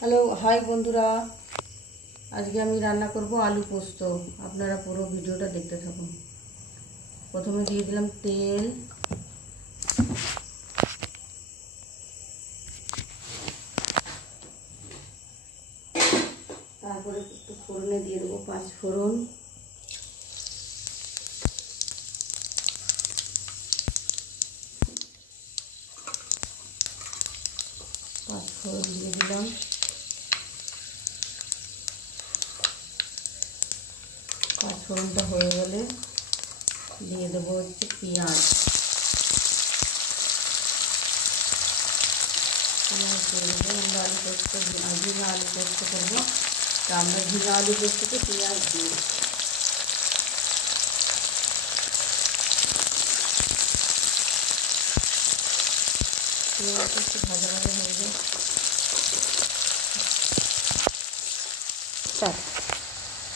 Hello hi বন্ধুরা, আজকে আমি রান্না করব আলু পোস্ত। আপনারা পুরো ভিডিওটা দেখতে থাকুন। প্রথমে দিয়ে দিলাম তেল, তারপরে একটু ফোড়নে দিয়ে দেবো 5 ফোড়ন, দিয়ে দিলাম। পাঁচফোড়নটা হয়ে গেলে দিয়ে দেবো হচ্ছে পেঁয়াজ। দিয়ে দেবো। আমরা আলু পোস্ত ঝিঙা আলু পোস্ত করবো, তা আমরা ঝিঙা আলু পোস্ততে পেঁয়াজ দিই। পেঁয়াজটা একটু ভাজা ভাজা হয়ে যায়।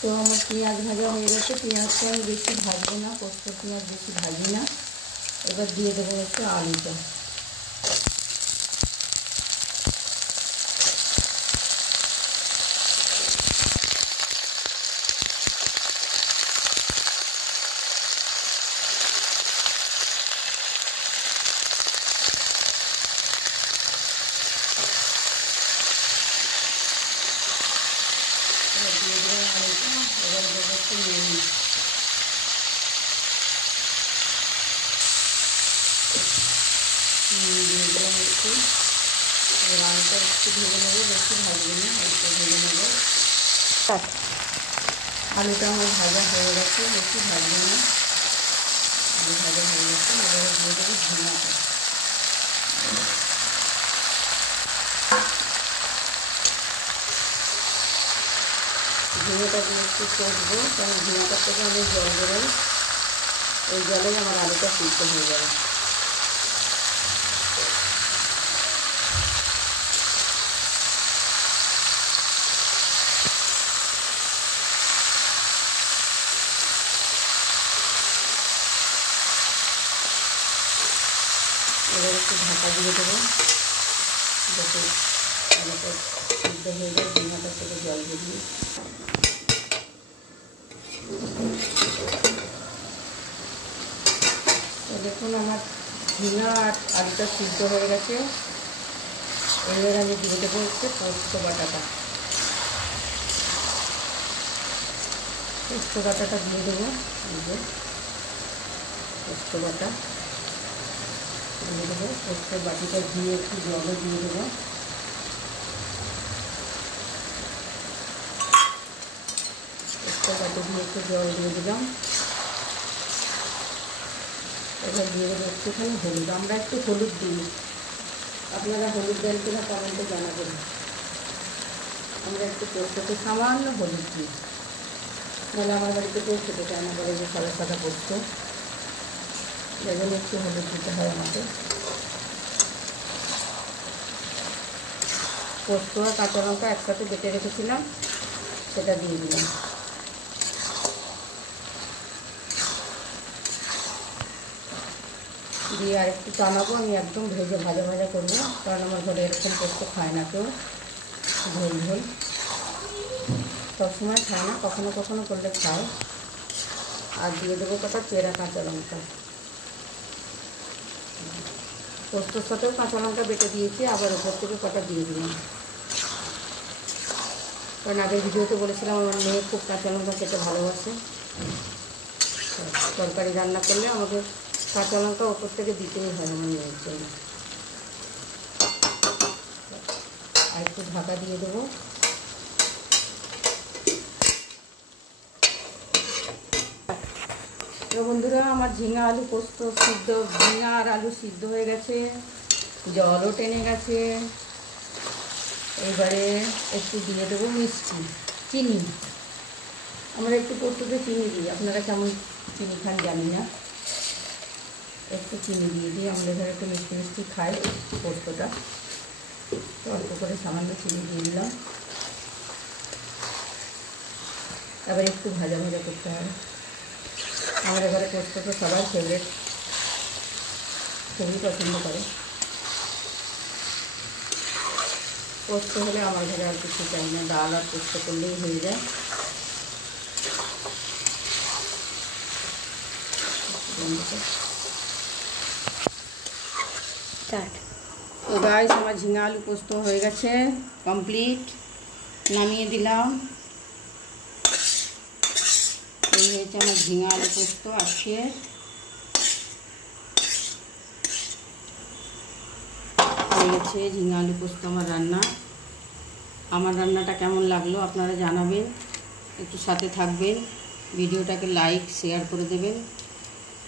তো আমার পেঁয়াজ ভাজা হয়ে গেছে। পেঁয়াজটা আমি বেশি ভাজবো না, পোস্ত পেঁয়াজ বেশি ভাজি না। এবার দিয়ে দেবো হচ্ছে আলুটা। দিয়ে দেবো আলুটা। এবার দেবো একটু নুন। দিয়ে দিলাম একটু। এবার আলুটা একটু ভেজে নেবো, বেশি ভাজবো না, একটু ভেজে নেবো। আলুটা আমার ভাজা হয়ে গেছে, বেশি ভাজবো না, আলু ভাজা হয়ে গেছে। এবারে দিয়ে দেবো ঝিঙাটা। ঝিঙাটা দিয়ে একটু কষবো, কারণ ঝিঙাটার থেকে অনেক জল বেরোয়। ওই জলেই আমার আলুটা সিদ্ধ হয়ে যাবে। এবার একটু ঢাকা দিয়ে দেবো, যাতে আলুটা সিদ্ধ হয়ে যায়, ঝিঙাটার থেকে জল বেরিয়ে। তো দেখুন আমার ঝিঙা আর আলুটা সিদ্ধ হয়ে গেছে। এবার আমি দিয়ে দেবো হচ্ছে পোস্ত বাটাটা। পোস্ত বাটাটা দিয়ে দেবো। এই যে পোস্ত বাটা দিয়ে দেবো। পোস্তের বাটিটা দিয়ে একটু জলও দিয়ে দেবো। পোস্তের বাটি দিয়ে একটু জল দিয়ে দিলাম। এবার দিয়ে দেবো একটুখানি হলুদ। আমরা একটু হলুদ দিই, আপনারা হলুদ দেন কিনা কমেন্টে জানাবেন। আমরা একটু পোস্ততে সামান্য হলুদ দিই, নাহলে আমার বাড়িতে কেউ খেতে চায় না, বলে যে সাদা সাদা পোস্ত। যাই জন্য একটু হলুদ দিতে হয় আমাদের। পোস্ত আর কাঁচা লঙ্কা একসাথে বেটে রেখেছিলাম, সেটা দিয়ে দিলাম। দিয়ে আর একটু টানাবো। আমি একদম ভেজে ভাজা ভাজা করবো, কারণ আমার ঘরে এরকম পোস্ত খায় না কেউ, ঝোল ঝোল সবসময় খায় না, কখনো কখনো করলে খায়। আর দিয়ে দেবো কটা চেরা কাঁচা লঙ্কা। পোস্তর সাথেও কাঁচা লঙ্কা বেটে দিয়েছি, আবার উপর থেকে কটা দিয়ে দিলাম। কারণ আগের ভিডিওতে বলেছিলাম আমার মেয়ে খুব কাঁচা লঙ্কা খেতে ভালোবাসে। তরকারি রান্না করলে আমাকে কাঁচা লঙ্কা ওপর থেকে দিতেই হয় আমার মেয়ের জন্য। আর একটু ঢাকা দিয়ে দেবো। তো বন্ধুরা, আমার ঝিঙা আলু পোস্ত সিদ্ধ, ঝিঙা আর আলু সিদ্ধ হয়ে গেছে, জলও টেনে গেছে। এবারে একটু দিয়ে দেবো মিষ্টি, চিনি। আমরা একটু পোস্ততে চিনি দিই, আপনারা কেমন চিনি খান জানি না। একটু চিনি দিয়ে দিই, আমাদের ঘরে একটু মিষ্টি মিষ্টি খাই পোস্তটা, তো অল্প করে সামান্য চিনি দিয়ে দিলাম। তারপরে একটু ভাজা ভাজা করতে হবে। আমাদের ঘরে পোস্ত তো সবাই ফেভারিট, খুবই পছন্দ করে। পোস্ত হলে আমার ঘরে আর কিছু চাই না, ডাল আর পোস্ত করলেই হয়ে যায়। তো গাইস, আমার ঝিঙা আলু পোস্ত হয়ে গেছে, কমপ্লিট। নামিয়ে দিলাম। এই হয়েছে আমার ঝিঙা আলু পোস্ত আজকে। হয়ে গেছে ঝিঙা আলু পোস্ত আমার রান্না। আমার রান্নাটা কেমন লাগলো আপনারা জানাবেন, একটু সাথে থাকবেন, ভিডিওটাকে লাইক শেয়ার করে দেবেন।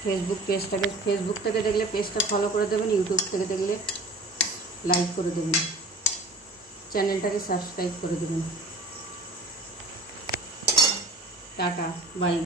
ফেসবুক থেকে দেখলে পেজটা ফলো করে দেবেন, ইউটিউব থেকে দেখলে লাইক করে দেবেন, চ্যানেলটাকে সাবস্ক্রাইব করে দেবেন। Tata, by.